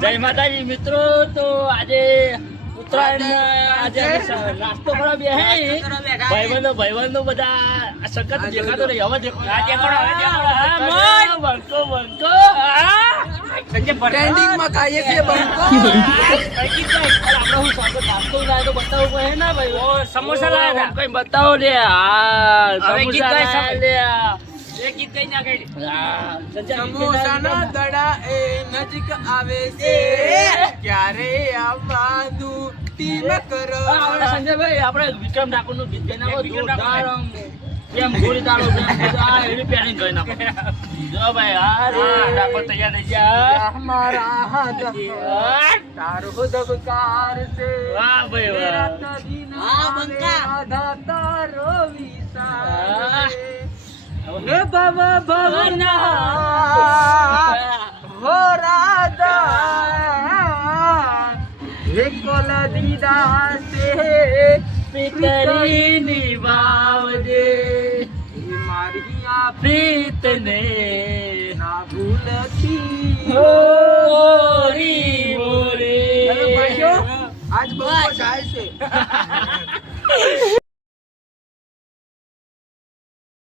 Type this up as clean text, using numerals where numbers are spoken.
જય માતાજી મિત્રો. તો આજે ઉત્તરાયણ આજે નાસ્તો કરવા બે ભાઈબંધો બધા સખત દેખાતો નહીં. હવે ટ્રેન્ડિંગ માં ખાઈએ છીએ બંકો. સમોસા લાયા કઈ બતાવો લે. સમોસાના દડા એ નજીક આવે છે, ક્યારે આવવાનું ટીમ કરો. સંજયભાઈ આપણે વિક્રમ ઠાકોર નું ગીત ગાઈ નાખો. જોરદાર કેમ ગોળી તાળો એની પેનિંગ કરી નાખો. જો ભાઈ ઠાકોર તૈયાર થઈ ગયા. હમારા હાથ તારો દબકાર છે. વાહ ભાઈ વાહ. આધા તારો વિસાર હે ભવ ભવના હો રાધા હે કોલ દીદા સે પિતરી નિભાવજે મારી આ પ્રીતને ના ભૂલતી. હોરી મોરે. હેલો ભાઈઓ, આજ બહુ જાય છે.